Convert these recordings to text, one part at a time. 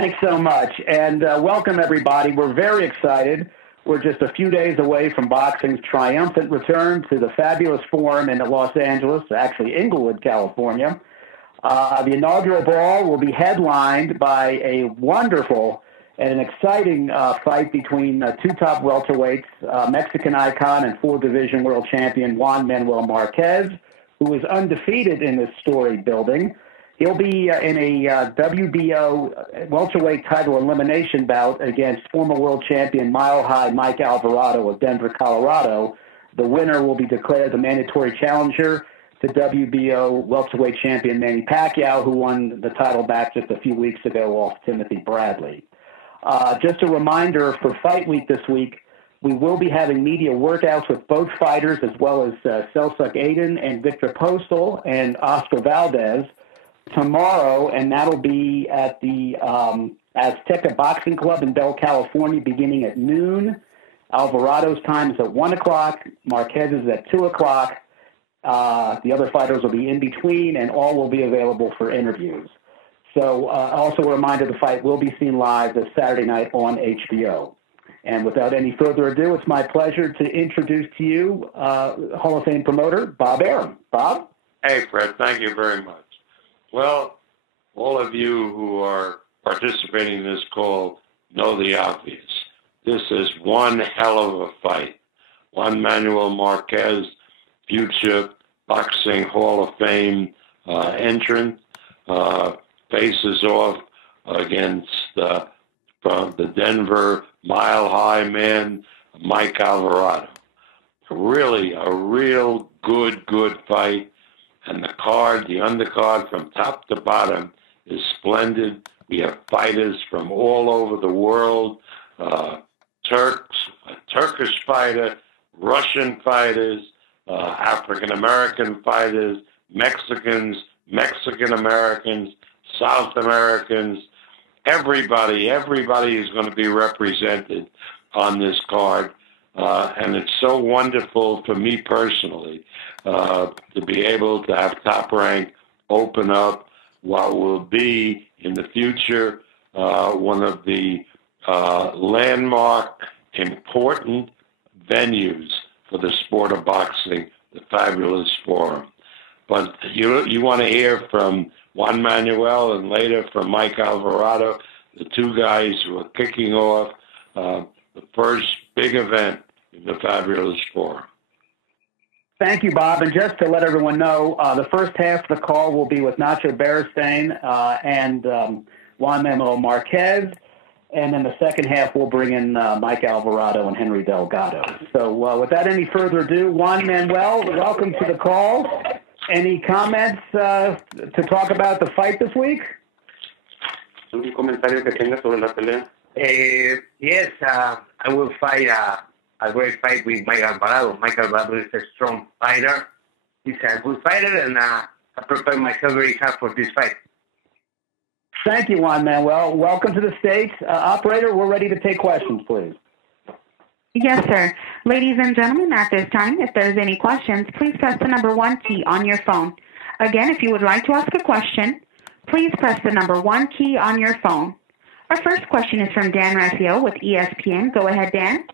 Thanks so much, and welcome everybody. We're very excited. We're just a few days away from boxing's triumphant return to the fabulous Forum in Los Angeles, actually Inglewood, California. The inaugural ball will be headlined by a wonderful and an exciting fight between two top welterweights, Mexican icon and four-division world champion Juan Manuel Marquez, who is undefeated in this storied building. He'll be in a WBO welterweight title elimination bout against former world champion Mile High Mike Alvarado of Denver, Colorado. The winner will be declared the mandatory challenger to WBO welterweight champion Manny Pacquiao, who won the title back just a few weeks ago off Timothy Bradley. Just a reminder, for Fight Week this week, we will be having media workouts with both fighters, as well as Selçuk Aydin and Victor Postal and Oscar Valdez tomorrow, and that'll be at the Azteca Boxing Club in Bell, California, beginning at noon. Alvarado's time is at 1 o'clock. Marquez's at 2 o'clock. The other fighters will be in between, and all will be available for interviews. So also a reminder, the fight will be seen live this Saturday night on HBO. And without any further ado, it's my pleasure to introduce to you Hall of Fame promoter Bob Arum. Bob? Hey, Fred, thank you very much. Well, all of you who are participating in this call know the obvious. This is one hell of a fight. Juan Manuel Marquez, future Boxing Hall of Fame entrant, faces off against from the Denver Mile High man, Mike Alvarado. Really, a real good fight. And the card, the undercard from top to bottom is splendid. We have fighters from all over the world, Turks, a Turkish fighter, Russian fighters, African-American fighters, Mexicans, Mexican-Americans, South Americans. Everybody is going to be represented on this card. And it's so wonderful for me personally to be able to have Top Rank open up what will be in the future one of the landmark important venues for the sport of boxing, the fabulous Forum. But you want to hear from Juan Manuel and later from Mike Alvarado, the two guys who are kicking off the first big event in the fabulous Forum. Thank you, Bob. And just to let everyone know, the first half of the call will be with Nacho Beristain and Juan Manuel Marquez. And then the second half, we'll bring in Mike Alvarado and Henry Delgado. So without any further ado, Juan Manuel, welcome to the call. Any comments to talk about the fight this week? ¿Un comentario que tenga sobre la pelea? Yes, I will fight a great fight with Mike Alvarado. Mike Alvarado is a strong fighter. He's a good fighter, and I prepare myself very hard for this fight. Thank you, Juan Manuel. Welcome to the States. Operator, we're ready to take questions, please. Yes, sir. Ladies and gentlemen, at this time, if there's any questions, please press the number 1 key on your phone. Again, if you would like to ask a question, please press the number 1 key on your phone. Our first question is from Dan Racio with ESPN. Go ahead, Dan.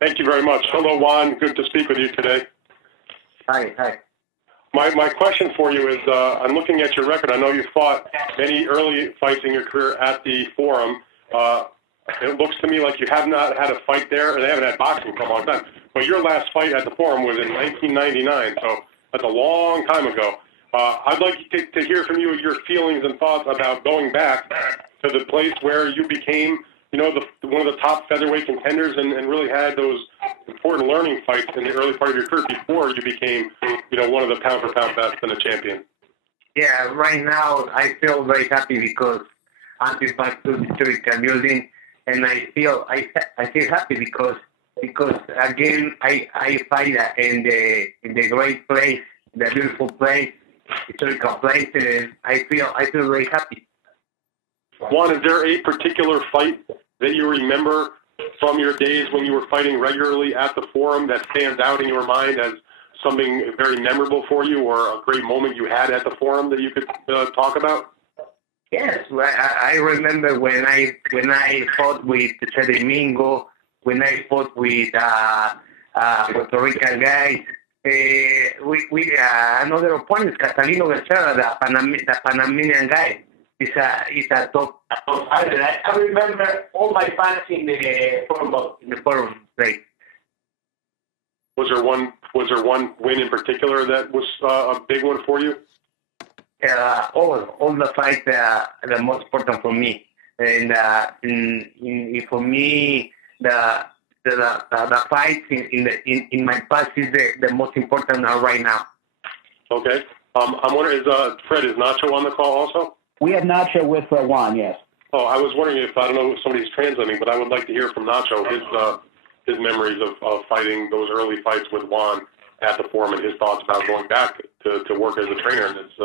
Thank you very much. Hello, Juan. Good to speak with you today. Hi. My question for you is, I'm looking at your record. I know you fought many early fights in your career at the Forum. It looks to me like you have not had a fight there, and they haven't had boxing for a long time. But your last fight at the Forum was in 1999, so that's a long time ago. I'd like to hear from you your feelings and thoughts about going back to the place where you became, one of the top featherweight contenders and really had those important learning fights in the early part of your career before you became, one of the pound-for-pound best and a champion. Yeah, right now I feel very happy because I'm back to the historical building, and I feel happy because again I fight in the great place, the beautiful place, historical place, and I feel very happy. Juan, is there a particular fight that you remember from your days when you were fighting regularly at the Forum that stands out in your mind as something very memorable for you, or a great moment you had at the Forum that you could talk about? Yes, I remember when I fought with Domingo, when I fought with Puerto Rican guys. We another opponent, Catalino Becerra, the Panamanian guy. He's a top fighter. I remember all my fans in the forum play. Was there one win in particular that was a big one for you? All the fights the most important for me, and for me the fights in my past is the most important right now. Okay. I'm wondering, is Nacho on the call also? We have Nacho with Juan, yes. Oh, I was wondering if, I don't know if somebody's translating, but I would like to hear from Nacho his memories of fighting those early fights with Juan at the forum and his thoughts about going back to work as a trainer. And it's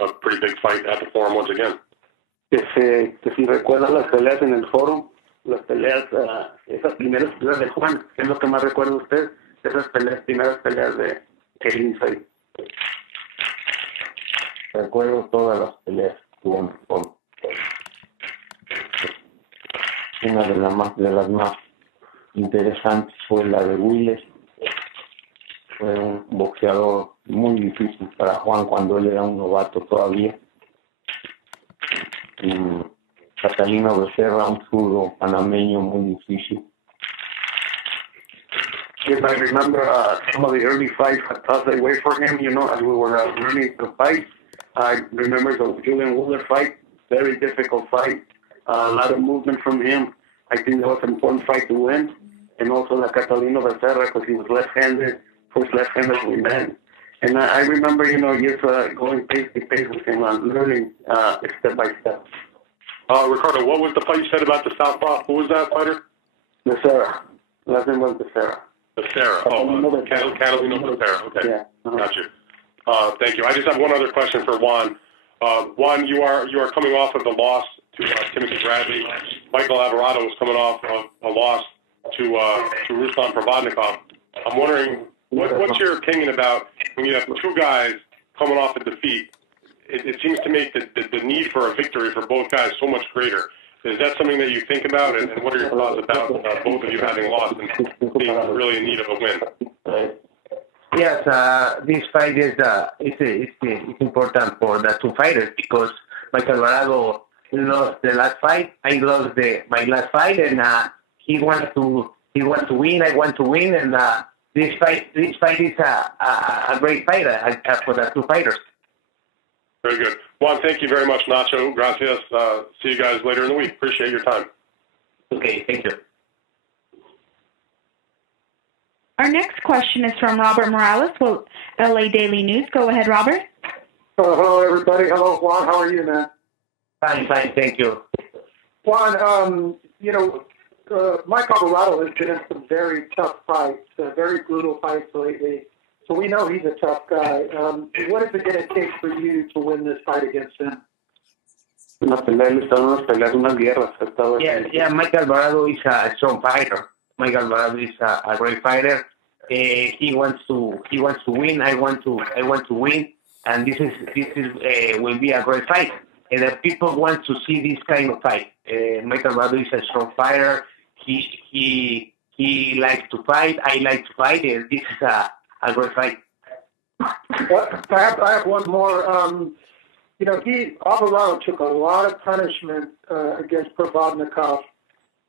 a pretty big fight at the forum once again. Que si recuerdan las peleas en el foro, las peleas, esas primeras peleas de Juan, ¿qué es lo que más recuerda usted? Esas primeras peleas de que hizo ahí. Recuerdo todas las peleas que tuvo en el foro. Una de las más interesantes fue la de Willes. Fue un boxeador muy difícil para Juan cuando él era un novato todavía. Y Catalino Becerra, un zurdo panameño muy difícil. Yes, I remember some of the early fights as they wait for him, as we were learning to fight. I remember the Julian Wooler fight, very difficult fight, a lot of movement from him. I think that was an important fight to win. And also the Catalino Becerra, because he was left-handed, first left-handed we met. And I remember, just going pace to pace with him, learning step by step. Ricardo, what was the fight you said about the southpaw? Who was that fighter? Becerra. Last name was Becerra. Becerra. Catalino Becerra. Okay. Yeah. Got you. Thank you. I just have one other question for Juan. Juan, you are coming off of the loss to Timothy Bradley. Michael Alvarado was coming off of a loss to Ruslan Provodnikov. I'm wondering, what's your opinion about when you have two guys coming off a defeat? It seems to make the need for a victory for both guys so much greater. Is that something that you think about, and what are your thoughts about both of you having lost and being really in need of a win? Yes, this fight is it's important for the two fighters because Michael Alvarado lost the last fight. I lost my last fight, and he wants to win. I want to win, and this fight is a great fight for the two fighters. Very good. Juan, thank you very much, Nacho. Gracias. See you guys later in the week. Appreciate your time. Okay, thank you. Our next question is from Robert Morales with LA Daily News. Go ahead, Robert. Hello, everybody. Hello, Juan. How are you, man? Fine, thank you. Juan, Mike Alvarado has been in some very tough fights, very brutal fights lately. So we know he's a tough guy. What is it going to take for you to win this fight against him? Yeah, Mike Alvarado is a strong fighter. Mike Alvarado is a great fighter. He wants to win. I want to win, and this will be a great fight. And the people want to see this kind of fight. Mike Alvarado is a strong fighter. He likes to fight. I like to fight. This is a great fight. I have one more. Alvarado took a lot of punishment against Provodnikov.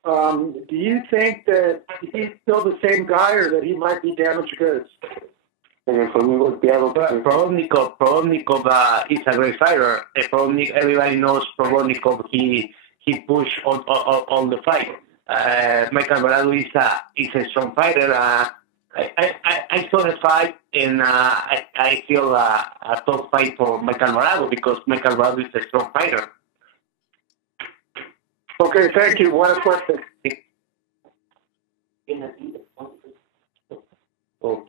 Do you think that he's still the same guy, or that he might be damaged goods? Provodnikov is a great fighter. Everybody knows Provodnikov. He pushed on the fight. Mike Alvarado is a strong fighter. I saw the fight, and I feel a tough fight for Mike Alvarado because Mike Alvarado is a strong fighter. Okay, thank you. One question. Our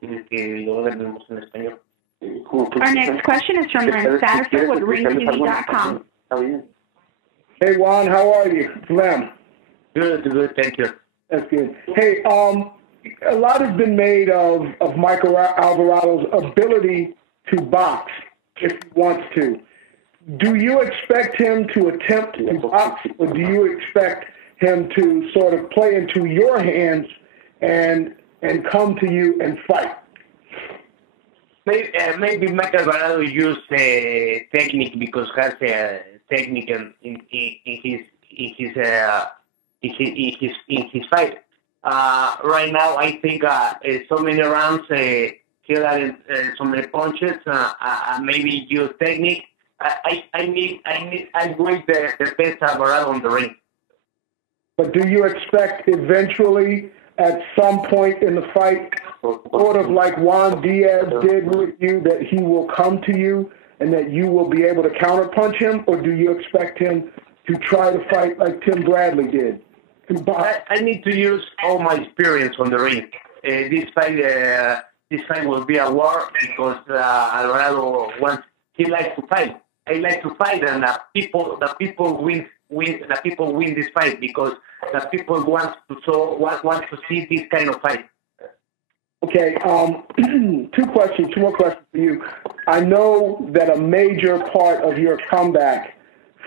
next question is from Len Satterfield with RingTV.com. Hey, Juan, how are you? Lem. Good, thank you. That's good. Hey, a lot has been made of Michael Alvarado's ability to box if he wants to. do you expect him to attempt to box, or do you expect him to sort of play into your hands and come to you and fight? Maybe Mike Alvarado use technique because has a technique in his fight. Right now, I think so many rounds he'll add so many punches. Maybe use technique. I want the best Alvarado on the ring. But do you expect eventually, at some point in the fight, sort of like Juan Diaz did with you, that he will come to you and that you will be able to counterpunch him, or do you expect him to try to fight like Tim Bradley did? I need to use all my experience on the ring. This fight will be a war because Alvarado he likes to fight. I like to fight, and the people win this fight because the people want to see this kind of fight. Okay, two more questions for you. I know that a major part of your comeback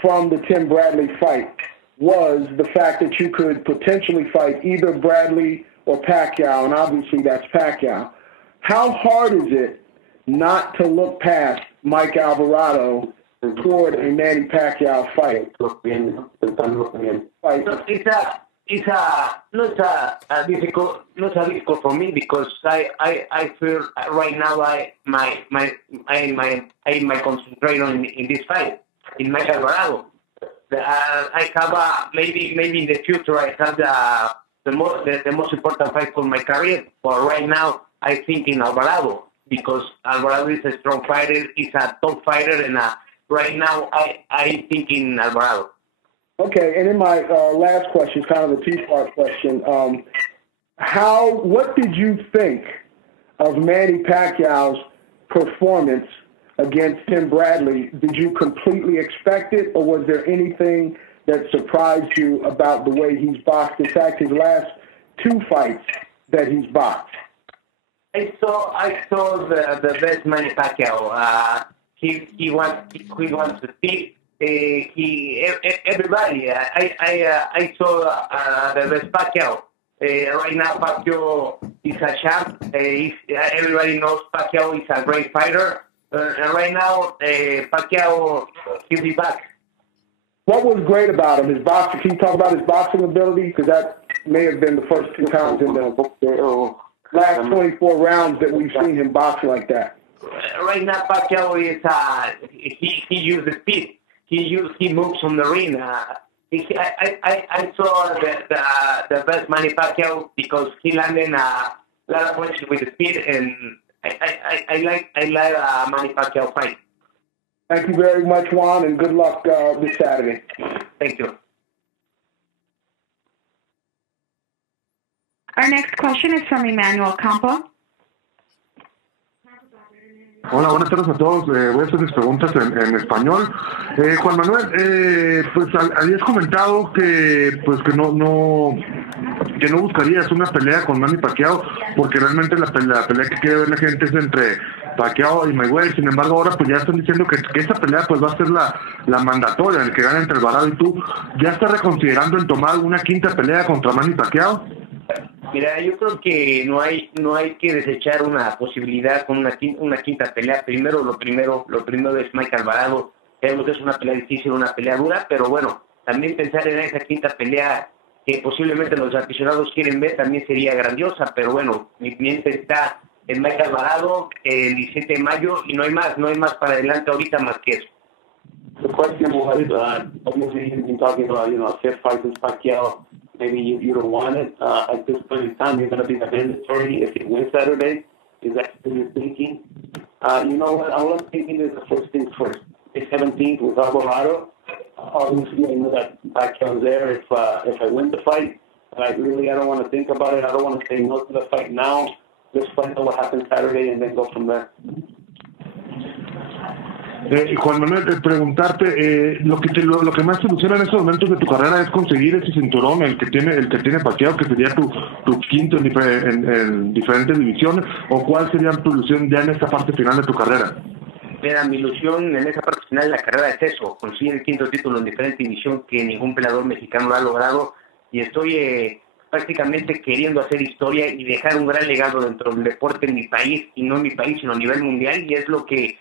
from the Tim Bradley fight was the fact that you could potentially fight either Bradley or Pacquiao, and obviously that's Pacquiao. How hard is it not to look past Mike Alvarado toward a Manny Pacquiao fight? It's not difficult for me because I feel right now I concentrate in this fight in Mike Alvarado. I have maybe in the future I have the most important fight for my career. But right now I think in Alvarado because Alvarado is a strong fighter, he's a top fighter, and right now I think in Alvarado. Okay, and then my last question is kind of a two-part question. What did you think of Manny Pacquiao's performance against Tim Bradley? Did you completely expect it, or was there anything that surprised you about the way he's boxed? In fact, his last two fights that he's boxed. I saw the best Manny Pacquiao. He wants to speak. Everybody. I saw the best Pacquiao. Right now, Pacquiao is a champ. Everybody knows Pacquiao is a great fighter. And right now, Pacquiao he'll be back. What was great about him? His boxing. Can you talk about his boxing ability? Because that may have been the first two times in the last 24 rounds that we've seen him boxing like that. Right now, Pacquiao is he uses speed. He moves on the ring. I saw the best Manny Pacquiao because he landed a lot of punches with the speed, and I like Manny Pacquiao fight. Thank you very much, Juan, and good luck this Saturday. Thank you. Our next question is from Emmanuel Campo. Hola, buenas tardes a todos. Voy a hacer mis preguntas en español. Juan Manuel, pues habías comentado que no buscarías una pelea con Manny Pacquiao porque realmente la pelea que quiere ver la gente es entre Pacquiao y Mayweather. Sin embargo, ahora pues ya están diciendo que esa pelea pues va a ser la mandatoria, el que gane entre Alvarado y tú. ¿Ya estás reconsiderando en tomar una quinta pelea contra Manny Pacquiao? Mira, yo creo que no hay que desechar una posibilidad con una quinta pelea. Lo primero es Mike Alvarado. Sabemos que es una pelea difícil, una pelea dura, pero bueno, también pensar en esa quinta pelea que posiblemente los aficionados quieren ver también sería grandiosa, pero bueno, mi mente está en Mike Alvarado el 17 de mayo y no hay más para adelante ahorita más que eso. The question was, obviously you've been talking about, fifth fight with Pacquiao. Maybe you don't want it. At this point in time, you're going to be mandatory if you win Saturday. Is that what you're thinking? You know what? All I'm thinking is the first things first. It's 17th with Alvarado. Obviously, I know that Pacquiao's there if I win the fight. But I don't want to think about it. I don't want to say no to the fight now. Let's find out what happens Saturday and then go from there. Juan Manuel, preguntarte, lo que más te ilusiona en estos momentos de tu carrera es conseguir ese cinturón, el que tiene Pacquiao, que sería tu quinto en diferentes divisiones, o cuál sería tu ilusión ya en esta parte final de tu carrera? Mira, mi ilusión en esa parte final de la carrera es eso, conseguir el quinto título en diferente división que ningún peleador mexicano lo ha logrado, y estoy prácticamente queriendo hacer historia y dejar un gran legado dentro del deporte en mi país, y no en mi país, sino a nivel mundial, y es lo que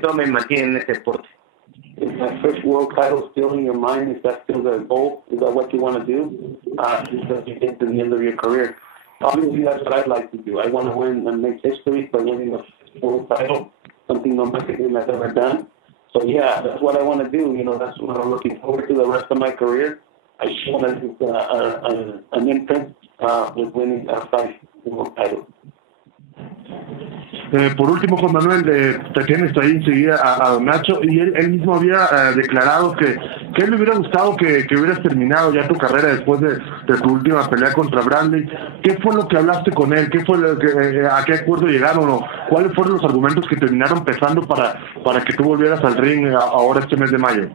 todo me mantiene en este deporte. Is that first world title still in your mind? Is that still the goal? Is that what you want to do? Just as you get to the end of your career. Obviously, that's what I'd like to do. I want to win and make history by winning the world title, something no Mexican has ever done. So, yeah, that's what I want to do. You know, that's what I'm looking forward to the rest of my career. I just want to do an imprint with winning 5 world titles. Por último, Juan Manuel, te tienes ahí enseguida a don Nacho, y él mismo había declarado que él le hubiera gustado que hubieras terminado ya tu carrera después de tu última pelea contra Bradley. ¿Qué fue lo que hablaste con él? ¿Qué fue a qué acuerdo llegaron? ¿O cuáles fueron los argumentos que terminaron pesando para que tú volvieras al ring ahora este mes de mayo?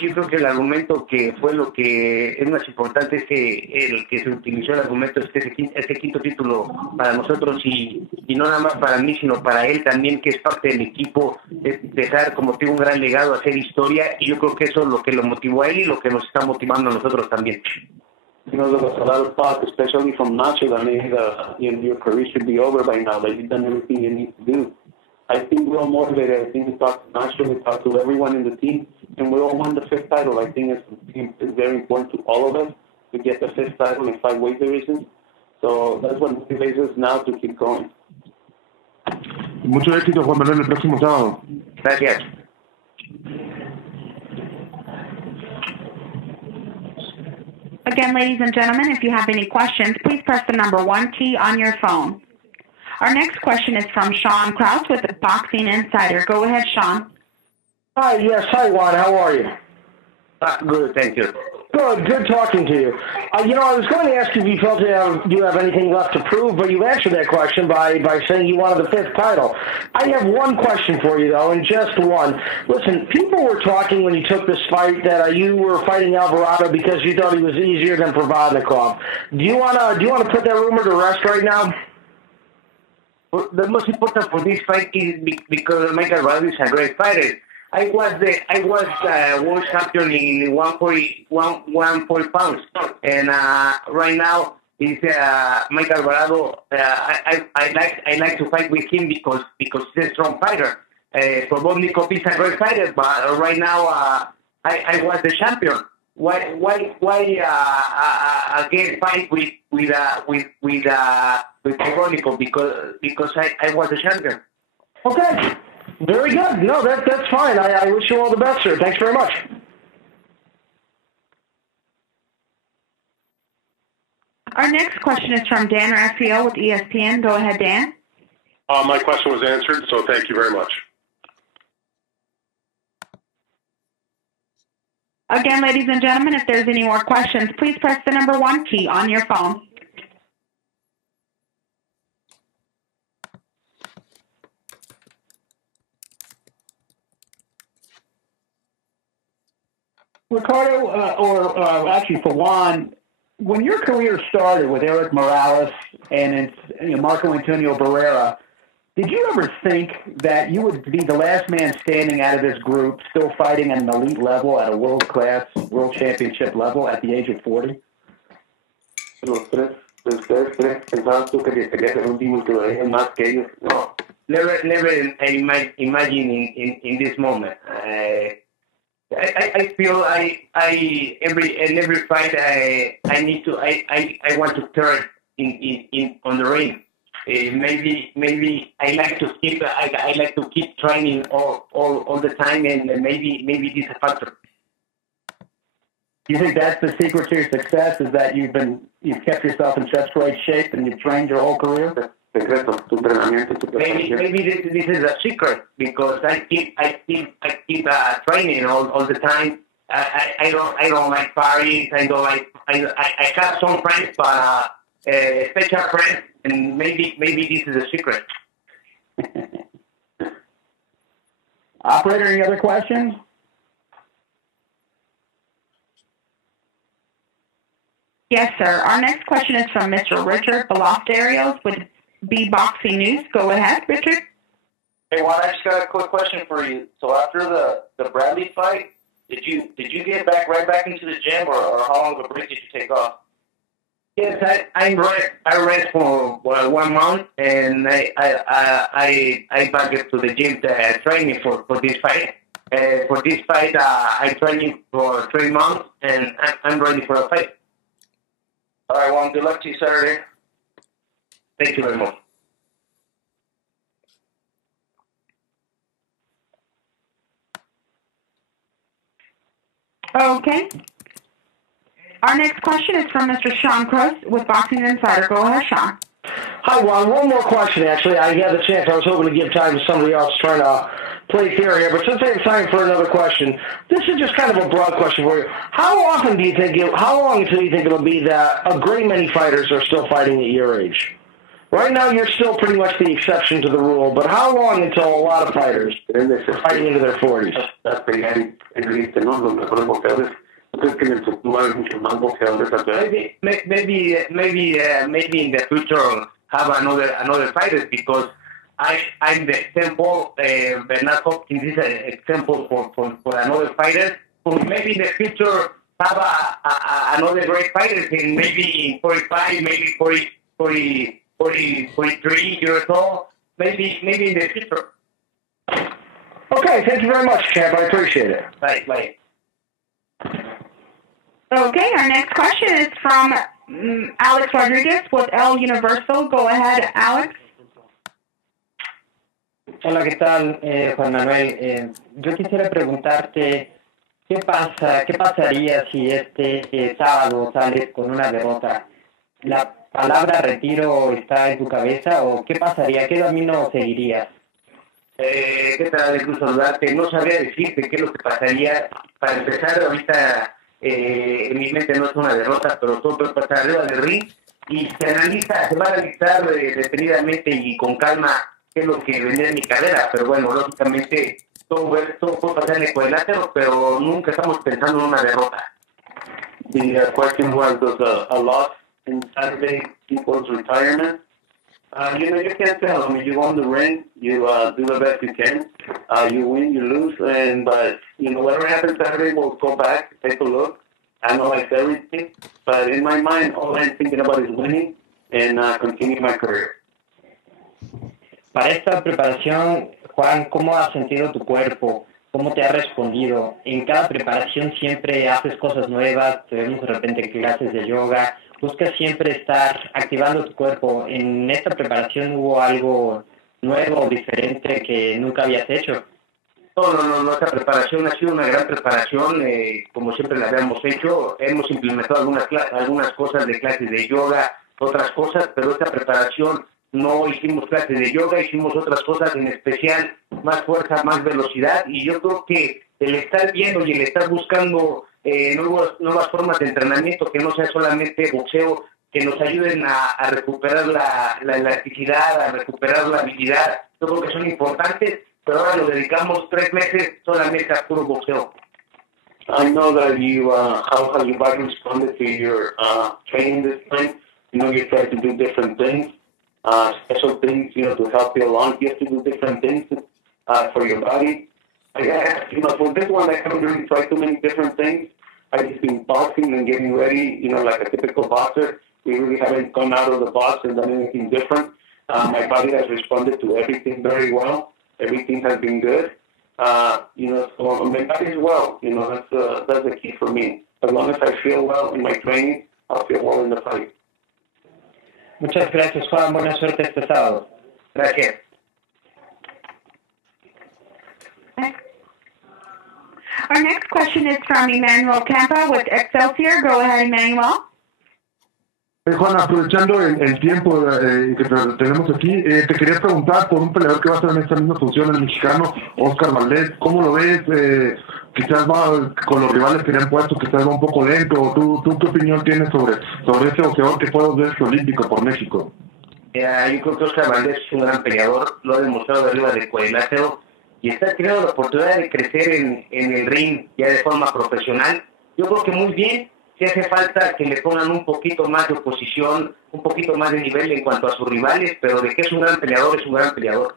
Yo creo que el argumento que fue lo que es más importante es que el que se utilizó el argumento es que ese quinto título para nosotros y no nada más para mí, sino para él también, que es parte del equipo, es dejar como tiene un gran legado, hacer historia, y yo creo que eso es lo que lo motivó a él y lo que nos está motivando a nosotros también. You know, there was a lot of talk, especially from Nacho, that maybe your career should be over by now, that you've done everything you need to do. I think we're all motivated. I think we talked to Nacho, we talked to everyone in the team, and we all won the 5th title. I think it's very important to all of us to get the 5th title in 5 weight divisions. So that's what motivates us now to keep going. Mucho éxito, Juan Manuel, el próximo sábado. Gracias. Again, ladies and gentlemen, if you have any questions, please press the number 1 key on your phone. Our next question is from Sean Krause with the Boxing Insider. Go ahead, Sean. Hi, yes. Hi, Juan. How are you? Good, thank you. Good talking to you. I was going to ask you if you felt you have anything left to prove, but you answered that question by saying you wanted the 5th title. I have one question for you, though, and just one. Listen, people were talking when you took this fight that you were fighting Alvarado because you thought he was easier than Provodnikov. Do you want to put that rumor to rest right now? Well, the most important for this fight is because Michael Alvarado is a great fighter. I was world champion in 140 pounds, and right now is Michael Alvarado. I like to fight with him because he's a strong fighter. Provodnikov is a great fighter, but right now I was the champion. Why again fight with Provodnikov? Because I was the champion. Okay. Very good. No, that's fine. I wish you all the best, sir. Thanks very much. Our next question is from Dan Raphael with ESPN. Go ahead, Dan. My question was answered, so thank you very much. Again, ladies and gentlemen, if there's any more questions, please press the number 1 key on your phone. Ricardo, or actually for Juan, when your career started with Eric Morales and Marco Antonio Barrera, did you ever think that you would be the last man standing out of this group, still fighting at an elite level, at a world-class, world championship level at the age of 40? No, never imagine in this moment. I feel every fight I want to turn in on the ring. Maybe I like to keep training all the time, and maybe this is a factor. Do you think that's the secret to your success? Is that you've kept yourself in such great shape and you've trained your whole career? Maybe this is a secret because I keep training all the time. I don't like parties. I have some friends, but special friends, and maybe this is a secret. Operator, any other questions? Yes, sir. Our next question is from Mr. Richard Balaftarios with B Boxing News. Go ahead, Richard. Hey Juan, I just got a quick question for you. So after the Bradley fight, did you get right back into the gym, or how long of a break did you take off? Yes, I rest for 1 month, and I back to the gym training for this fight. For this fight, I training for 3 months, and I'm ready for a fight. All right, Juan. Good luck to you Saturday. Thank you very much. Okay. Our next question is from Mr. Sean Cross with Boxing Insider. Go ahead, Sean. Hi, Juan. One more question, actually. I had the chance. I was hoping to give time to somebody else trying to play fair here, but since I have time for another question, this is just kind of a broad question for you. How long until you think it'll be that a great many fighters are still fighting at your age? Right now, you're still pretty much the exception to the rule, but how long until a lot of fighters are fighting into their 40s? Maybe in the future have another fighters, because I'm the example. Bernard Hopkins is an example for another fighter. So maybe in the future have another great fighters in maybe 45, maybe 43 years old. Maybe in the future. Okay, thank you very much, champ. I appreciate it. Bye. Okay, our next question is from Alex Rodriguez with El Universal. Go ahead, Alex. Hola, ¿qué tal, Juan Manuel? Yo quisiera preguntarte, ¿qué pasaría si este sábado sales con una derrota? ¿La palabra retiro está en tu cabeza o qué pasaría? ¿Qué camino seguirías? ¿Qué tal? Es un saludarte. No sabría decirte qué es lo que pasaría. Para empezar, ahorita en mi mente no es una derrota, pero todo puede pasar arriba del ring y se va a analizar detenidamente y con calma qué es lo que vendría en mi carrera. Pero bueno, lógicamente todo puede pasar en el cuadrilátero, pero nunca estamos pensando en una derrota. The question was, does a loss in Saturday equals retirement? You can't tell. I mean, you go in the ring, you do the best you can. You win, you lose, but whatever happens Saturday, we'll go back, take a look, analyze everything. But in my mind, all I'm thinking about is winning and continue my career. Para esta preparación, Juan, ¿cómo has sentido tu cuerpo? ¿Cómo te ha respondido? En cada preparación siempre haces cosas nuevas, te vemos de repente clases de yoga. Buscas siempre estar activando tu cuerpo. ¿En esta preparación hubo algo nuevo o diferente que nunca habías hecho? No, esta preparación ha sido una gran preparación, como siempre la habíamos hecho. Hemos implementado algunas cosas de clases de yoga, otras cosas, pero esta preparación no hicimos clases de yoga, hicimos otras cosas, en especial más fuerza, más velocidad, y yo creo que el estar viendo y el estar buscando nuevas formas de entrenamiento que no sea solamente boxeo, que nos ayuden a recuperar la elasticidad, a recuperar la habilidad, yo creo que son importantes, pero ahora nos dedicamos 3 meses solamente a puro boxeo. I know that how have you responded to your training this time? You try to do different things, special things, to help you along. You have to do different things for your body. For this one, I haven't really tried too many different things. I've just been boxing and getting ready, like a typical boxer. We really haven't gone out of the box and done anything different. My body has responded to everything very well. Everything has been good. So my body is well. That's the key for me. As long as I feel well in my training, I'll feel well in the fight. Muchas gracias, Juan. Buena suerte este sábado. Gracias. Our next question is from Emmanuel Campa with Excelsior. Go ahead, Emmanuel. Juan, aprovechando el tiempo que tenemos aquí, te quería preguntar por un peleador que va a estar en esta misma función, el mexicano Oscar Valdez. ¿Cómo lo ves? Quizás va con los rivales que le han puesto, quizás va un poco lento. ¿Tú qué opinión tienes sobre este boxeador que puede verse olímpico por México? Yo creo que Oscar Valdez es un gran peleador, lo ha demostrado arriba del cuadrilátero y está teniendo la oportunidad de crecer en el ring ya de forma profesional. Yo creo que muy bien. Si hace falta que le pongan un poquito más de oposición, un poquito más de nivel en cuanto a sus rivales, pero de que es un gran peleador, es un gran peleador.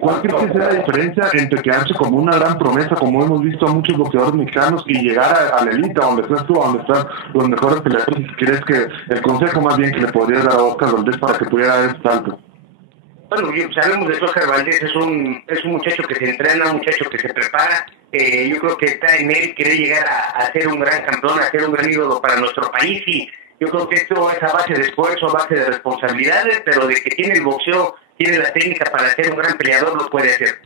¿Cuál crees que sea la diferencia entre quedarse como una gran promesa, como hemos visto a muchos boxeadores mexicanos, y llegar a la élite, donde estás tú, donde están los mejores peleadores? ¿Y crees que el consejo más bien que le podrías dar a Oscar Valdés para que pudiera dar este salto? Bueno, sabemos de Oscar Valdés, es un muchacho que se entrena, un muchacho que se prepara. Yo creo que está en él querer llegar a ser un gran campeón, a ser un gran ídolo para nuestro país, y yo creo que esto es a base de esfuerzo, a base de responsabilidades, pero de que tiene el boxeo, tiene la técnica para ser un gran peleador, lo puede hacer.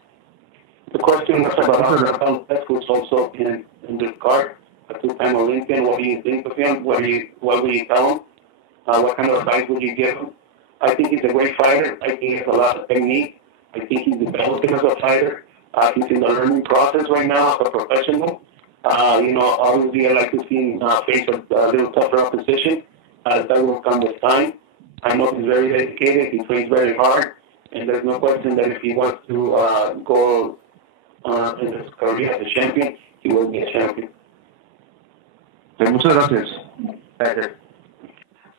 The question was about Oscar Valdez, who's also in this card, a two-time Olympian. What do you think of him? What will you tell him? What kind of advice would you give him? I think he's a great fighter. I think he has a lot of technique. I think he's developing as a fighter. He's in the learning process right now as a professional. Obviously I like to see him face a little tougher opposition. That will come with time. I know he's very dedicated. He trains very hard. And there's no question that if he wants to go in his career as a champion, he will be a champion. Muchas gracias. Gracias.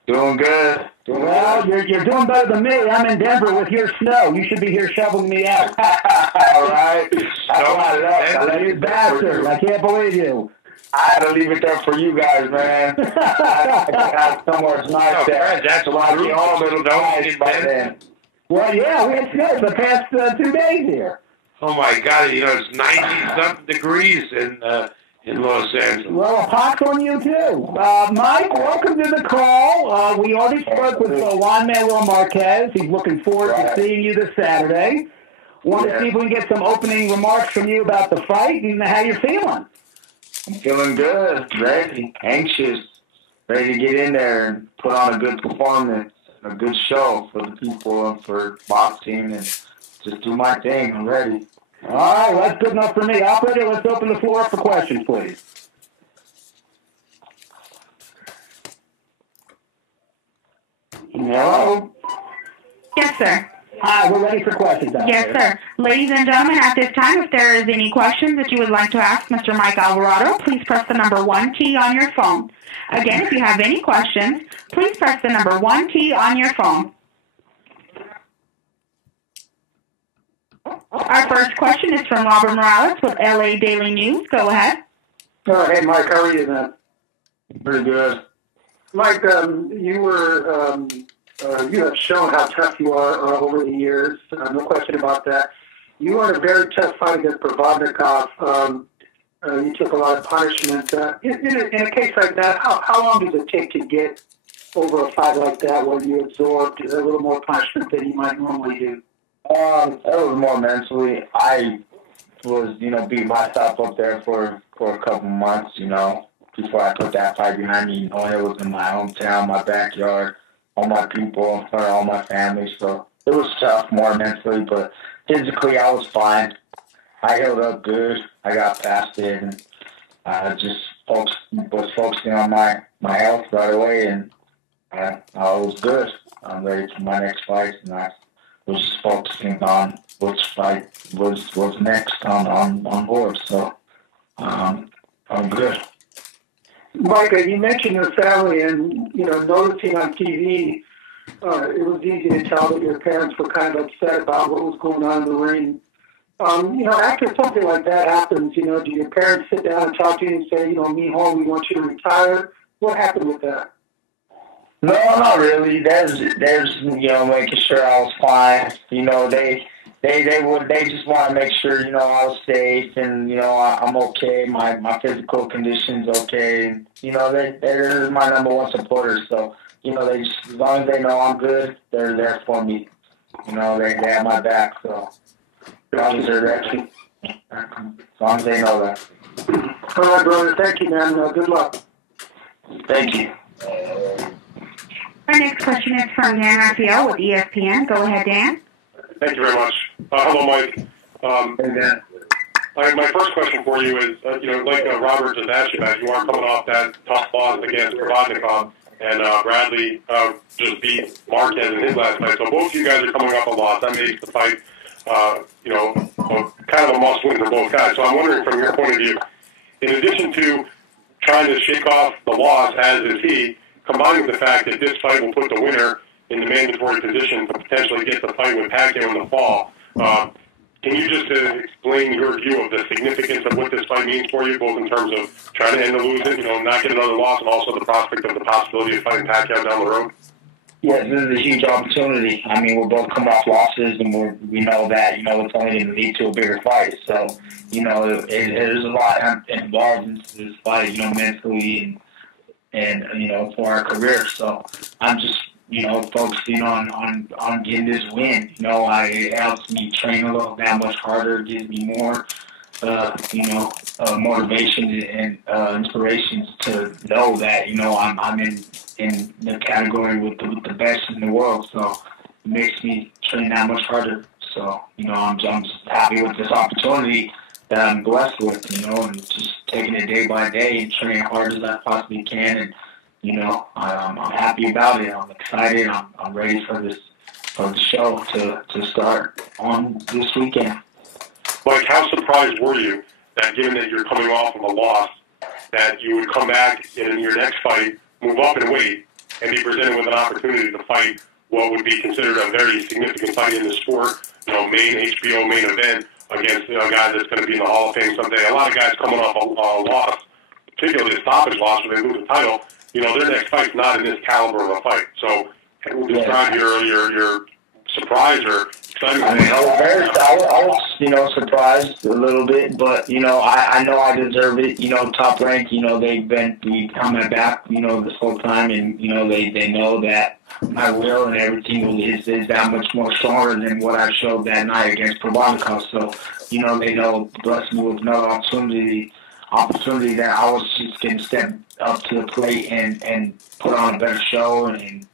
Doing good. Well, you're doing better than me. I'm in Denver with your snow. You should be here shoveling me out. All right. You bastard. I can't believe you. I had to leave it there for you guys, man. I got somewhere it's nice there. That's so I get home, it'll be nice by then. Well, yeah, we had snow for the past 2 days here. Oh my God! It's 90-something degrees in Los Angeles. Well, a pox on you too. Mike, welcome to the call. We already spoke with Juan Marquez. He's looking forward to seeing you this Saturday. Want to see if we can get some opening remarks from you about the fight and how you're feeling. I'm feeling good, ready, anxious, ready to get in there and put on a good performance, a good show for the people and for boxing, and just do my thing. I'm ready. All right, well, that's good enough for me. Operator, let's open the floor up for questions, please. Hello? Yes, sir. Hi, we're ready for questions. Yes, sir. Ladies and gentlemen, at this time, if there is any questions that you would like to ask Mr. Mike Alvarado, please press the number 1 key on your phone. Again, if you have any questions, please press the number 1 key on your phone. Our first question is from Robert Morales with LA Daily News. Go ahead. Hey, Mike, how are you, man? Pretty good. Mike, you have shown how tough you are over the years. No question about that. You had a very tough fight against Provodnikov. You took a lot of punishment. In a case like that, how long does it take to get over a fight like that where you absorbed a little more punishment than you might normally do? It was more mentally. I was, beating myself up there for a couple months, before I put that fight behind me. It was in my hometown, my backyard, all my people, in front of all my family. So it was tough, more mentally, but physically I was fine. I healed up good. I got past it, and I just was focusing on my health right away, and I was good. I'm ready for my next fight, and I was just focusing on which fight was next on board. So I'm good. Mike, you mentioned your family, and noticing on TV, it was easy to tell that your parents were kind of upset about what was going on in the ring. After something like that happens, do your parents sit down and talk to you and say, Mijo, we want you to retire? What happened with that? No, not really. There's making sure I was fine. They just want to make sure, I was safe and, I'm okay. My physical condition's okay. And, they're my number one supporters. So, they just, as long as they know I'm good, they're there for me. They have my back. So, as long as they're there, as long as they know that. All right, brother. Thank you, man. Good luck. Thank you. Our next question is from Dan Raphael with ESPN. Go ahead, Dan. Thank you very much. Hello, Mike. Hey, Dan. My first question for you is, like Robert just asked you about, you are coming off that tough loss against Provodnikov, and Bradley just beat Marquez in his last fight. So both of you guys are coming off a loss. That makes the fight, kind of a must-win for both guys. So I'm wondering, from your point of view, in addition to trying to shake off the loss, as is he, combined with the fact that this fight will put the winner in the mandatory position to potentially get the fight with Pacquiao in the fall, Can you just explain your view of the significance of what this fight means for you, both in terms of trying to end the losing, not get another loss, and also the prospect of the possibility of fighting Pacquiao down the road? Yes, this is a huge opportunity. I mean, we're both coming off losses, and we know that, it's only going to lead to a bigger fight. So, there's a lot involved in this fight, mentally and for our career. So I'm just, focusing on getting this win. It helps me train a little that much harder, gives me more, motivation and inspirations to know that, I'm in the category with the best in the world. So it makes me train that much harder. So, I'm just happy with this opportunity that I'm blessed with, and just taking it day by day and training hard as I possibly can. And, I'm happy about it. I'm excited. I'm ready for the show to start on this weekend. Mike, how surprised were you that, given that you're coming off of a loss, that you would come back in your next fight, move up in weight, and be presented with an opportunity to fight what would be considered a very significant fight in the sport, main HBO main event against a guy that's going to be in the Hall of Fame someday? A lot of guys coming off a loss, particularly a stoppage loss when they lose the title, their next fight's not in this caliber of a fight. So describe your surprise or excitement. I mean, I was surprised a little bit, but, I know I deserve it. Top Rank, they've been coming back, this whole time, and, they know that my will and everything is that much more stronger than what I showed that night against Provodnikov. So, they know blessed me with another opportunity that I was just going to step up to the plate and put on a better show and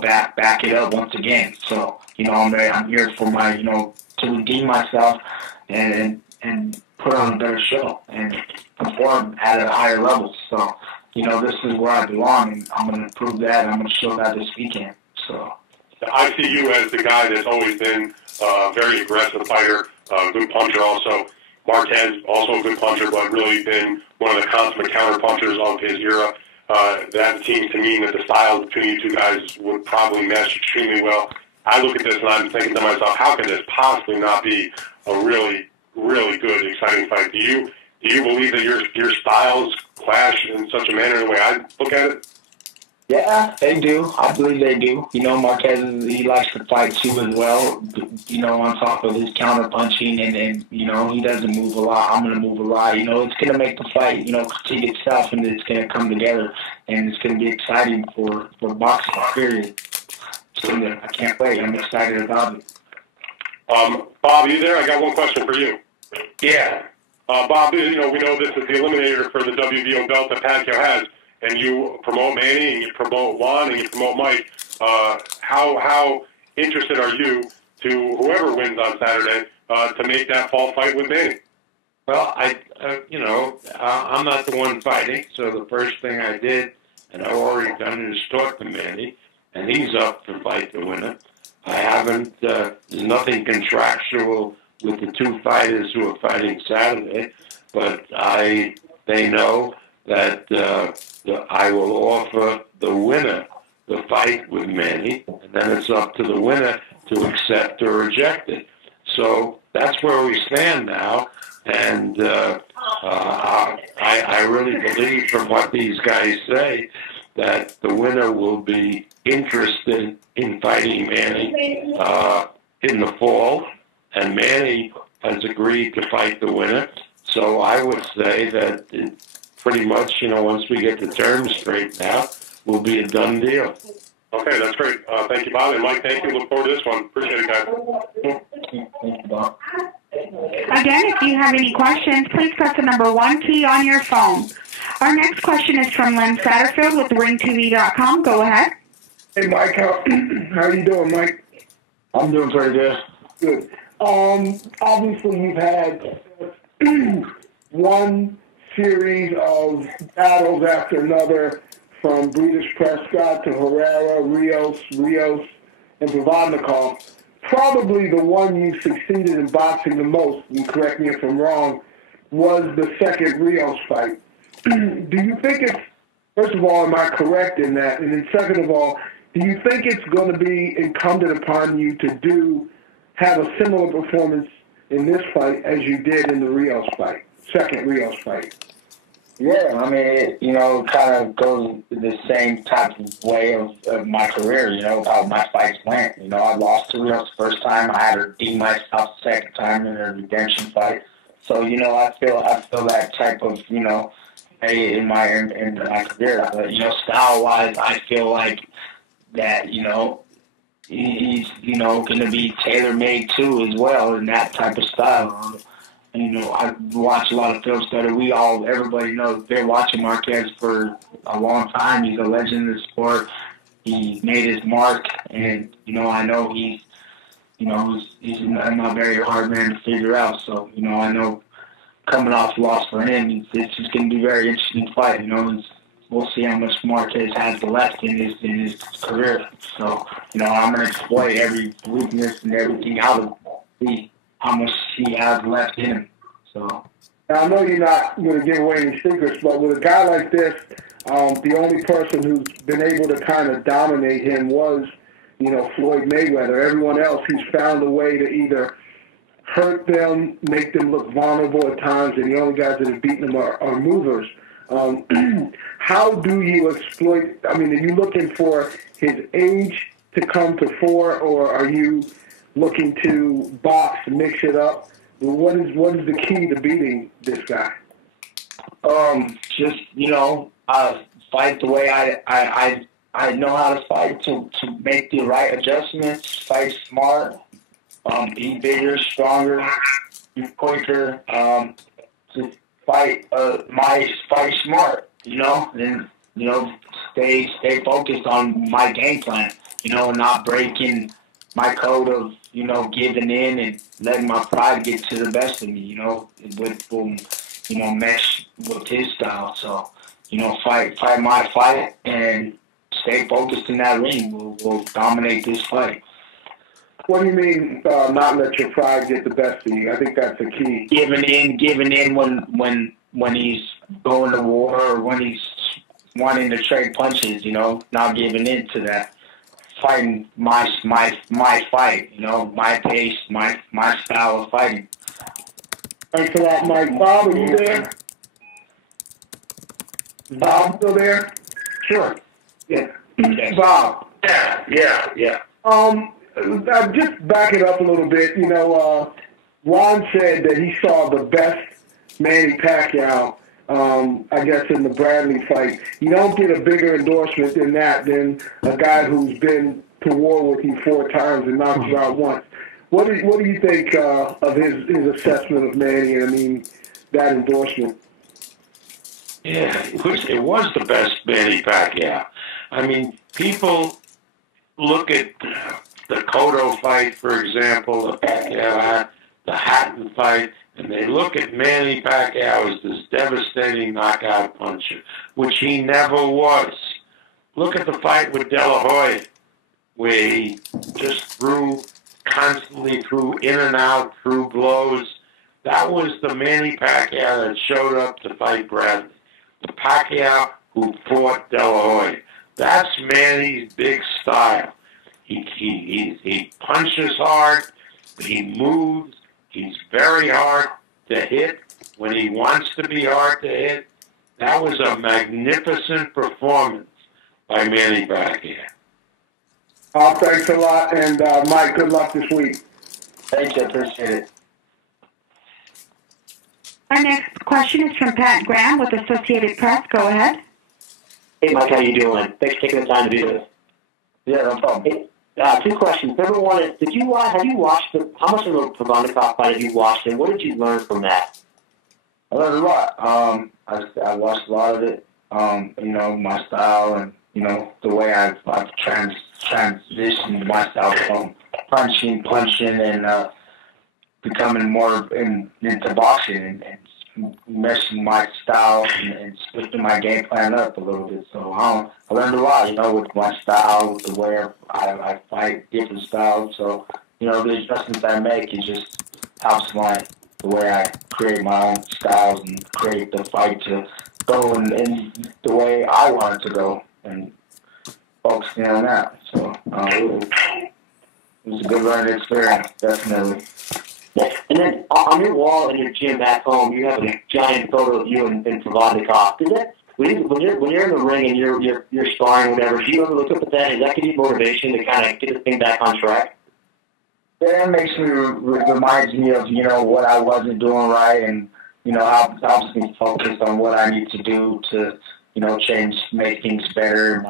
back it up once again. So, I'm here for my, to redeem myself and put on a better show and perform at a higher level. So, this is where I belong, and I'm going to prove that, and I'm going to show that this weekend. So, I see you as the guy that's always been a very aggressive fighter, a good puncher also. Marquez, also a good puncher, but really been one of the consummate counter-punchers of his era. That seems to mean that the styles between you two guys would probably mesh extremely well. I look at this and I'm thinking to myself, how could this possibly not be a really, really good, exciting fight? Do you believe that your styles clash in such a manner, the way I look at it? Yeah, they do. I believe they do. Marquez, he likes to fight too as well, on top of his counter punching, and he doesn't move a lot. I'm going to move a lot. It's going to make the fight, critique itself, and it's going to come together, and it's going to be exciting for boxing, period. So I can't wait. I'm excited about it. Bob, are you there? I got one question for you. Yeah. Bob, we know this is the eliminator for the WBO belt that Pacquiao has. And you promote Manny, and you promote Juan, and you promote Mike. How interested are you to whoever wins on Saturday to make that fall fight with Manny? Well, I'm not the one fighting, so the first thing I did, and I've already done, is talk to Manny, and he's up to fight the winner. I haven't. There's nothing contractual with the two fighters who are fighting Saturday, but they know that I will offer the winner the fight with Manny, and then it's up to the winner to accept or reject it. So that's where we stand now, and I really believe from what these guys say that the winner will be interested in fighting Manny in the fall, and Manny has agreed to fight the winner. So I would say that pretty much, once we get the terms straightened out, will be a done deal. Okay, that's great. Thank you, Bob. And Mike, thank you. Look forward to this one. Appreciate it, guys. Thank you, Bob. Again, if you have any questions, please press the number 1 key on your phone. Our next question is from Len Satterfield with RingTV.com. Go ahead. Hey, Mike. How are you doing, Mike? I'm doing pretty good. Good. Obviously, you've had one series of battles after another, from British Prescott to Herrera, Rios, and Provodnikov. Probably the one you succeeded in boxing the most, and correct me if I'm wrong, was the second Rios fight. Do you think it's, first of all, am I correct in that? And then second of all, do you think it's going to be incumbent upon you to do have a similar performance in this fight as you did in the Rios fight, second Rios fight? Yeah, I mean, it kind of goes the same type of way of my career, how my fights went. I lost to Rios the first time. I had to redeem myself the second time in a redemption fight. So, I feel that type of, in my career. But, style-wise, I feel like that, he's, going to be tailor-made too as well in that type of style. I watch a lot of film study. Everybody knows they're watching Marquez for a long time. He's a legend in the sport. He made his mark, and I know he's not very hard man to figure out. So I know coming off loss for him, it's just going to be a very interesting fight. We'll see how much Marquez has left in his career. So I'm going to exploit every weakness and everything out of him. How much he has left in him. So now, I know you're not going to give away any secrets, but with a guy like this, the only person who's been able to kind of dominate him was, Floyd Mayweather. Everyone else, he's found a way to either hurt them, make them look vulnerable at times, and the only guys that have beaten him are movers. How do you exploit? I mean, are you looking for his age to come to fore, or are you looking to box and mix it up? What is the key to beating this guy? Just fight the way I know how to fight, to make the right adjustments, fight smart, be bigger, stronger, be quicker, to fight fight smart, and stay focused on my game plan, not breaking my code of, giving in and letting my pride get to the best of me, mesh with his style. So, fight my fight and stay focused in that ring. We'll dominate this fight. What do you mean, not let your pride get the best of you? I think that's the key. Giving in when he's going to war, or when he's wanting to trade punches, not giving in to that. Fighting my fight, my pace, my style of fighting. Thanks for that, Mike. Bob, are you there? Bob, still there? Sure. Yeah. Yes. Bob. Yeah. Just back it up a little bit. Juan said that he saw the best Manny Pacquiao, I guess, in the Bradley fight. You don't get a bigger endorsement than that than a guy who's been to war with you 4 times and knocked you out once. What do you think of his assessment of Manny? I mean, that endorsement. Yeah, it was the best Manny Pacquiao. I mean, people look at the Cotto fight, for example, the Pacquiao, the Hatton fight, and they look at Manny Pacquiao as this devastating knockout puncher, which he never was. Look at the fight with De La Hoya, where he just constantly threw in and out, threw blows. That was the Manny Pacquiao that showed up to fight Bradley. The Pacquiao who fought De La Hoya. That's Manny's big style. He punches hard, he moves, he's very hard to hit when he wants to be hard to hit. That was a magnificent performance by Manny Pacquiao. Thanks a lot, and Mike, good luck this week. Thank you, appreciate it. Our next question is from Pat Graham with Associated Press. Go ahead. Hey, Mike, how you doing? Thanks for taking the time to do this. Yeah, no problem. Hey, 2 questions. Number one is, have you watched how much of the Provodnikov fight have you watched, and what did you learn from that? I learned a lot. I watched a lot of it. My style and the way I've transitioned my style from punching, and becoming more into boxing and meshing my style and switching my game plan up a little bit. So I learned a lot, with my style, with the way I fight different styles. So, the adjustments I make, it just helps the way I create my own styles and create the fight to go in the way I want it to go and focusing on that. So, was a good learning experience, definitely. And then on your wall in your gym back home, you have a giant photo of you and Provodnikov. Does that when you're in the ring and you're sparring or whatever, do you ever look up at that? Does that give you motivation to kind of get the thing back on track? Yeah, it makes me reminds me of what I wasn't doing right, and helps me focus on what I need to do to change, make things better.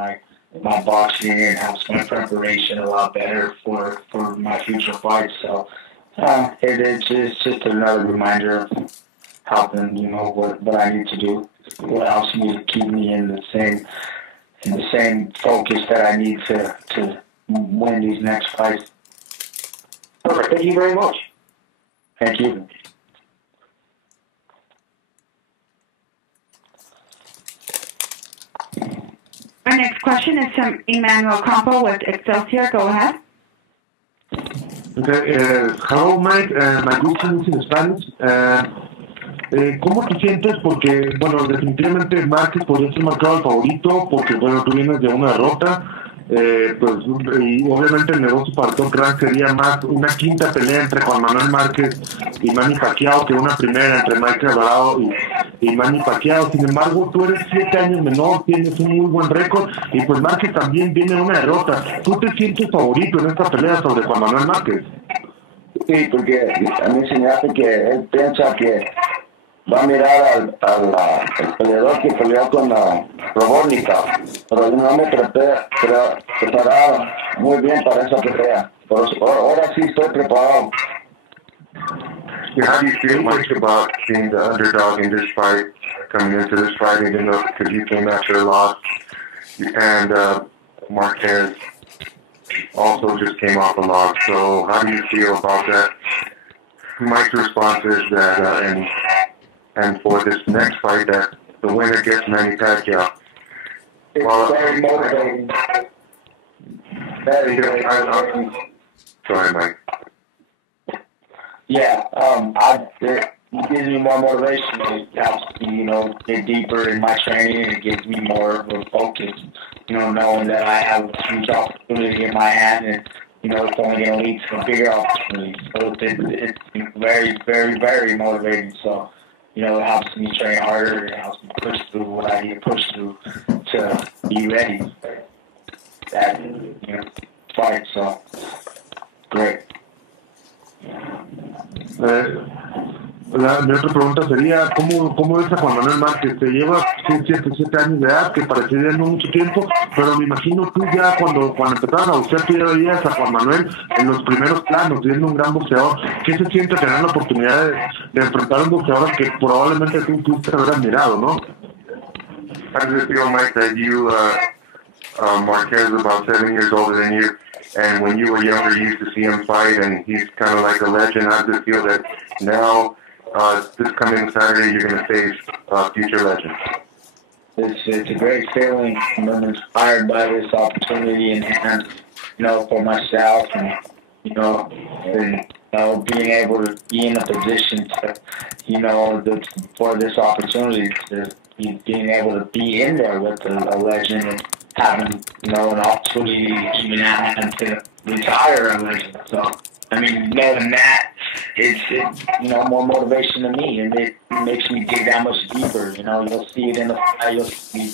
My boxing, and helps my preparation a lot better for my future fights. So it's just another reminder of helping what I need to do. What helps me to keep me in the same focus that I need to win these next fights. Perfect. Thank you very much. Thank you. Our next question is from Emmanuel Campo with Excelsior. Go ahead. Okay, hello Mike, my question is in Spanish. ¿Cómo te sientes? Porque, bueno, definitivamente Marquez podría ser marcado el favorito, porque, bueno, tú vienes de una derrota, pues, y obviamente el negocio para Top Rank sería más una quinta pelea entre Juan Manuel Márquez y Manny Pacquiao que una primera entre Michael Alvarado y Manny Pacquiao. Sin embargo, tú eres 7 años menor, tienes un muy buen récord, y pues Márquez también viene de una derrota. ¿Tú te sientes favorito en esta pelea sobre Juan Manuel Márquez? Sí, porque a mí se me hace que él piensa que va a mirar al peleador que peleó con Provodnikov, pero yo no me preparaba muy bien para esa pelea. Pero ahora sí estoy preparado. Yeah, how do you feel, Mike, about being the underdog in this fight, coming into this fight, even though because you came after a loss, and Marquez also just came off a loss. So how do you feel about that? Mike's response is that, and for this next fight, that the winner gets Manny Pacquiao. It's very motivating. Very motivating. Sorry, Mike. Yeah, it gives me more motivation. It helps me, get deeper in my training, and it gives me more of a focus, knowing that I have a huge opportunity in my hand, and, it's only going to lead to a bigger opportunity. So it's very, very, very motivating. So, it helps me train harder. It helps me push through what I need to push through to be ready for that, fight. So, great. Mi otra pregunta sería, ¿cómo ves a Juan Manuel Márquez? Te lleva 7 años de edad, que parecería no mucho tiempo, pero me imagino tú ya cuando empezaron a boxear, tú ya veías a Juan Manuel en los primeros planos, siendo un gran boxeador. ¿Qué se siente tener la oportunidad de enfrentar a un boxeador que probablemente tú te habrás admirado, no? How does it feel, Mike, that you, Marquez is about 7 years older than you, and when you were younger, you used to see him fight, and he's kind of like a legend. How does it feel that now, this coming Saturday, you're going to face future legends? It's a great feeling. I'm inspired by this opportunity in hand, for myself, and, being able to be in a position to, for this opportunity to being able to be in there with a legend and having, an opportunity even at hand to retire a legend. So, more than that, it's more motivation to me, and it makes me dig that much deeper. You'll see it in the fight. You'll see,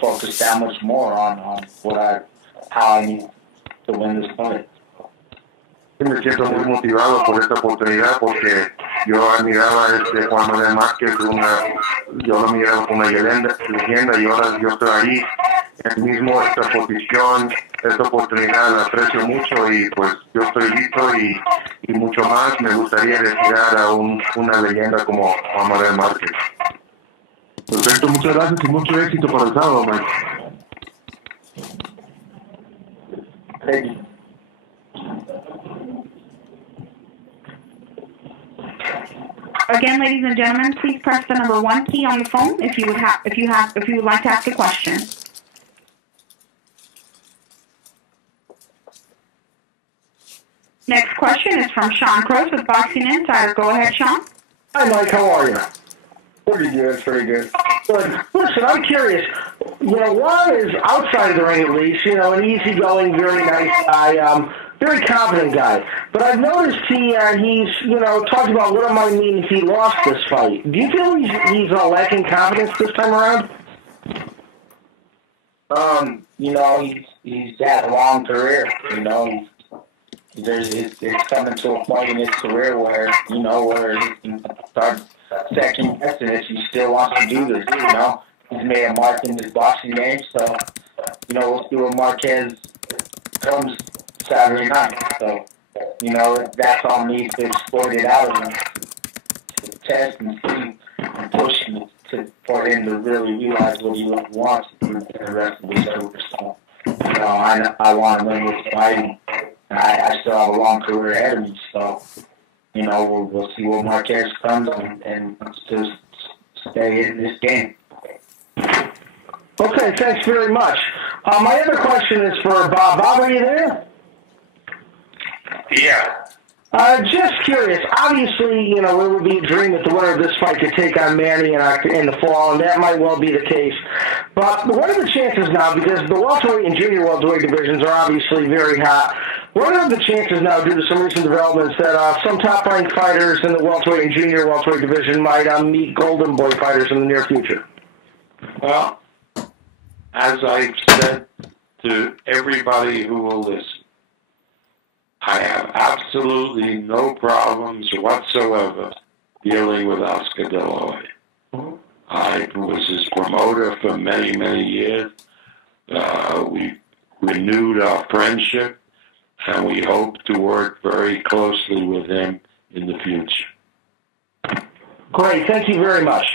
focus that much more on how I need to win this fight. Me siento muy motivado por esta oportunidad porque yo admiraba a Juan Manuel Márquez, yo lo miraba como una leyenda y ahora yo estoy ahí, esta posición, esta oportunidad la aprecio mucho y pues yo estoy listo y mucho más. Me gustaría retirar a una leyenda como Juan Manuel Márquez. Perfecto, muchas gracias y mucho éxito para el sábado, Mike. Thank you. Again, ladies and gentlemen, please press the number 1 key on your phone if you would like to ask a question. Next question is from Sean Cross with Boxing Insider. Go ahead, Sean. Hi, Mike. How are you? Pretty good, pretty good. Good. Listen, I'm curious. Juan is outside of the ring at least, an easygoing, very nice guy, very confident guy. But I've noticed he's talked about what it might mean if he lost this fight. Do you feel he's lacking confidence this time around? He's had a long career. It's coming to a point in his career where he can start second guessing if he still wants to do this. He's made a mark in this boxing game, so we'll see what Marquez comes Saturday night. So that's on me to exploit it out of him, to test and see and push him for him to really realize what he wants in the rest of his career. So I want to win this fight. I still have a long career ahead of me, so we'll see what Marquez comes and just stay in this game. Okay, thanks very much. My other question is for Bob. Bob, are you there? Yeah. Just curious. Obviously, it would be a dream that the winner of this fight could take on Manny in the fall, and that might well be the case. But what are the chances now, because the welterweight and junior welterweight divisions are obviously very hot, what are the chances now, due to some recent developments, that some top-ranked fighters in the welterweight and junior welterweight division might meet Golden Boy fighters in the near future? Well, as I've said to everybody who will listen, I have absolutely no problems whatsoever dealing with Oscar De La Hoya. I was his promoter for many, many years. We renewed our friendship, and we hope to work very closely with him in the future. Great. Thank you very much.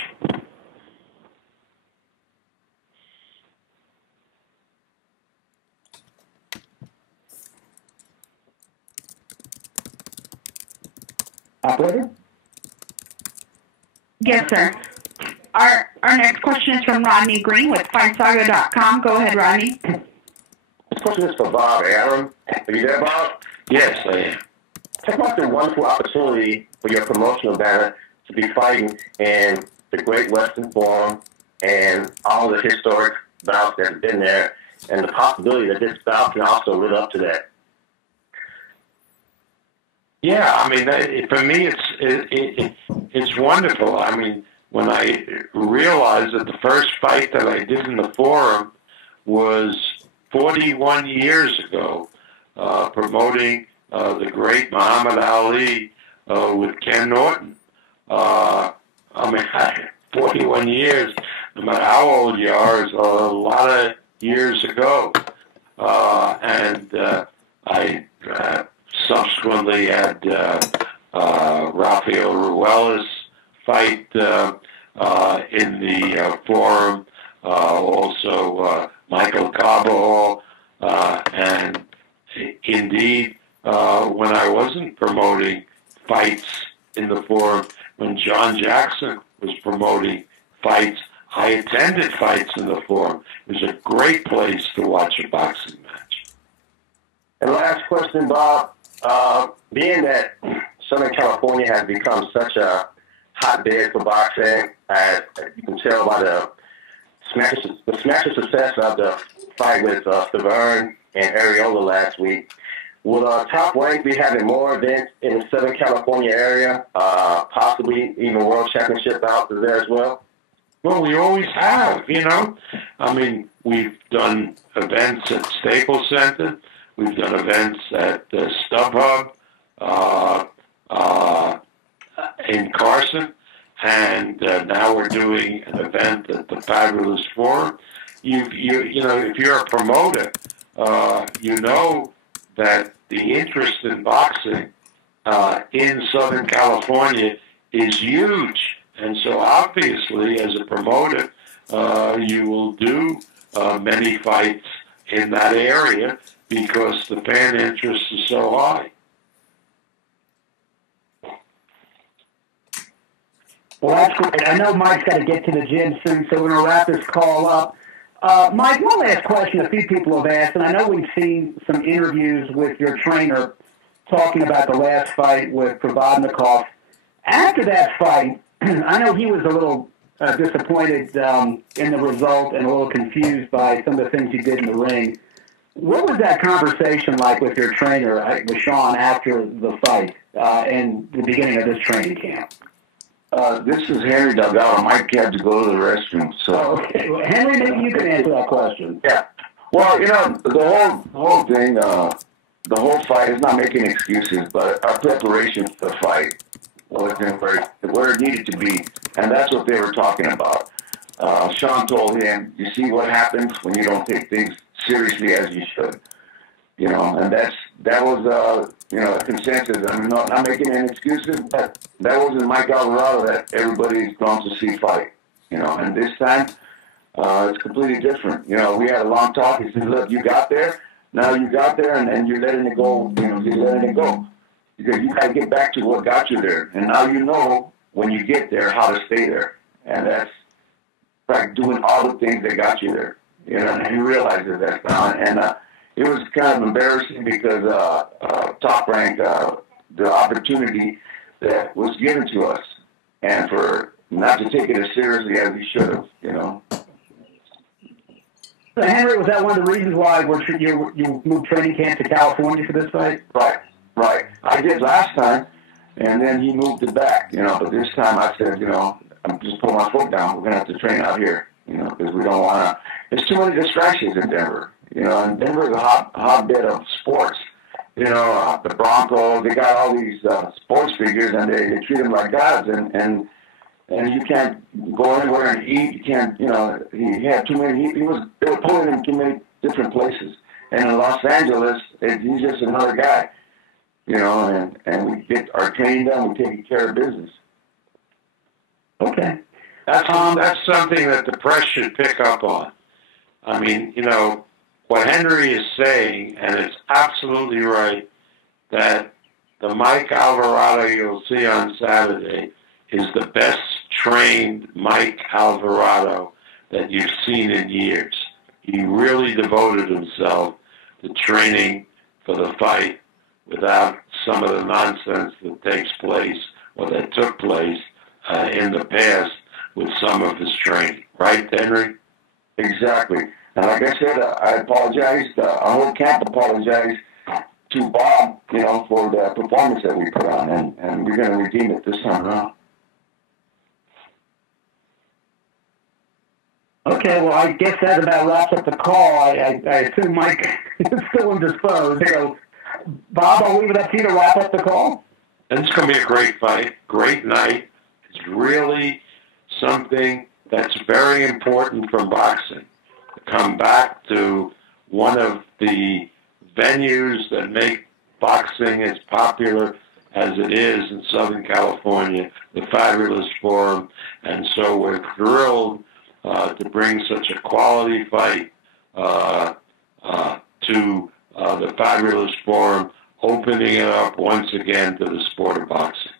Operator? Yes, sir. Our next question is from Rodney Green with FightSaga.com. Go ahead, Rodney. This question is for Bob Arum. Are you there, Bob? Yes, I am. Talk about the wonderful opportunity for your promotional banner to be fighting in the Great Western Forum and all the historic bouts that have been there, and the possibility that this bout can also live up to that. Yeah, I mean, for me, it's wonderful. I mean, when I realized that the first fight that I did in the Forum was 41 years ago, promoting the great Muhammad Ali with Ken Norton. I mean, 41 years, no matter how old you are, is a lot of years ago. And I subsequently had Rafael Ruelas fight in the Forum, also Michael Cabo, and indeed, when I wasn't promoting fights in the Forum, when John Jackson was promoting fights, I attended fights in the Forum. It was a great place to watch a boxing match. And last question, Bob. Being that Southern California has become such a hotbed for boxing, as you can tell by the smash success of the fight with Stavern and Areola last week, will Top Rank be having more events in the Southern California area, possibly even World Championship bouts there as well? Well, we always have, I mean, we've done events at Staples Center. We've done events at StubHub in Carson, and now we're doing an event at the Fabulous Forum. If you're a promoter, you know that the interest in boxing in Southern California is huge, and so obviously, as a promoter, you will do many fights in that area, because the fan interest is so high. Well, that's great. I know Mike's got to get to the gym soon, so we're going to wrap this call up. Mike, one last question a few people have asked, and I know we've seen some interviews with your trainer talking about the last fight with Provodnikov. After that fight, I know he was a little disappointed in the result and a little confused by some of the things you did in the ring. What was that conversation like with your trainer, with Sean, after the fight and the beginning of this training camp? This is Henry Delgado. Mike had to go to the restroom. So, okay. Well, Henry, maybe you can answer that question. Yeah. Well, the whole thing, the whole fight is not making excuses, but our preparation for the fight wasn't where it needed to be, and that's what they were talking about. Sean told him, "You see what happens when you don't take things seriously as you should." And that was a consensus. I mean, not making any excuses, but that wasn't Mike Alvarado that everybody's gone to see fight. And this time it's completely different. We had a long talk. He said, "Look, you got there. Now you got there, and you're letting it go. You're letting it go because you got to get back to what got you there. And now you know when you get there how to stay there. And that's like doing all the things that got you there. And he realizes that now. And it was kind of embarrassing because Top Rank, the opportunity that was given to us, and for not to take it as seriously as we should have, So Henry, was that one of the reasons why you moved training camp to California for this fight? Right. I did last time, and then he moved it back, But this time I said, I'm just putting my foot down. We're going to have to train out here, because we don't want to. There's too many distractions in Denver. And Denver's a hotbed of sports. The Broncos, they got all these sports figures, and they treat them like gods, and you can't go anywhere and eat. You can't, he had too many. They were putting him in too many different places. And in Los Angeles, he's just another guy, and we get our training done. We're taking care of business. Okay. That's something that the press should pick up on. I mean, what Henry is saying, and it's absolutely right, that the Mike Alvarado you'll see on Saturday is the best trained Mike Alvarado that you've seen in years. He really devoted himself to training for the fight without some of the nonsense that takes place or that took place in the past with some of his training. Right, Henry? Exactly. And like I said, I apologize. Our whole camp apologized to Bob, for the performance that we put on, and we're going to redeem it this time around. Okay, well, I guess that about wraps up the call. I assume Mike is still indisposed. So, Bob, I'll leave it up to you to wrap up the call. And it's going to be a great fight, great night. It's really something that's very important for boxing. To come back to one of the venues that make boxing as popular as it is in Southern California, the Fabulous Forum. And so we're thrilled to bring such a quality fight to the Fabulous Forum, opening it up once again to the sport of boxing.